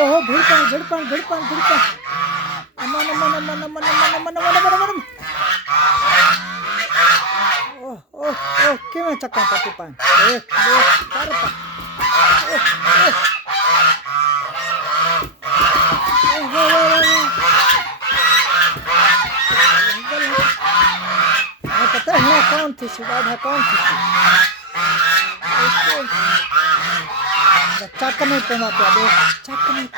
ओहो भिड़पन अमन अमन अमन अमन अमन अमन अमन अमन अमन ओह ओह ओह किवें चक्का पाती पान देख कर पा पता है कौन थी सुधा कौन थी चक नहीं पड़ा पे देख चक नहीं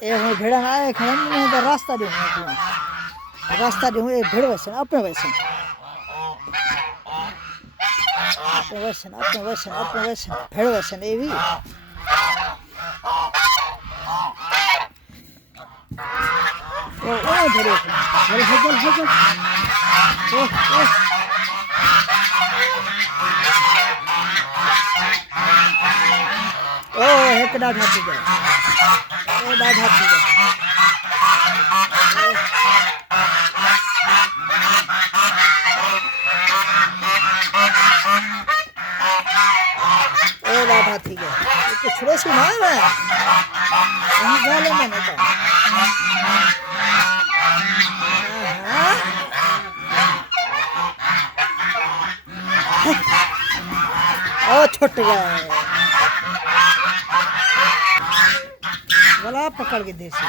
ए हूँ भेड़ा आए खड़े नहीं तो रास्ता दे ये भेड़ वैसे अपने वैसे भेड़ वैसे ये भी ओ भेड़े ओ एक डाढ़ा थी जाए ओ डाढ़ा थी जाए ओ डाढ़ा थी जाए तो छोड़े से ना है वहीं गाले में नहीं तो ओ छुट गए गला पकड़ के देसी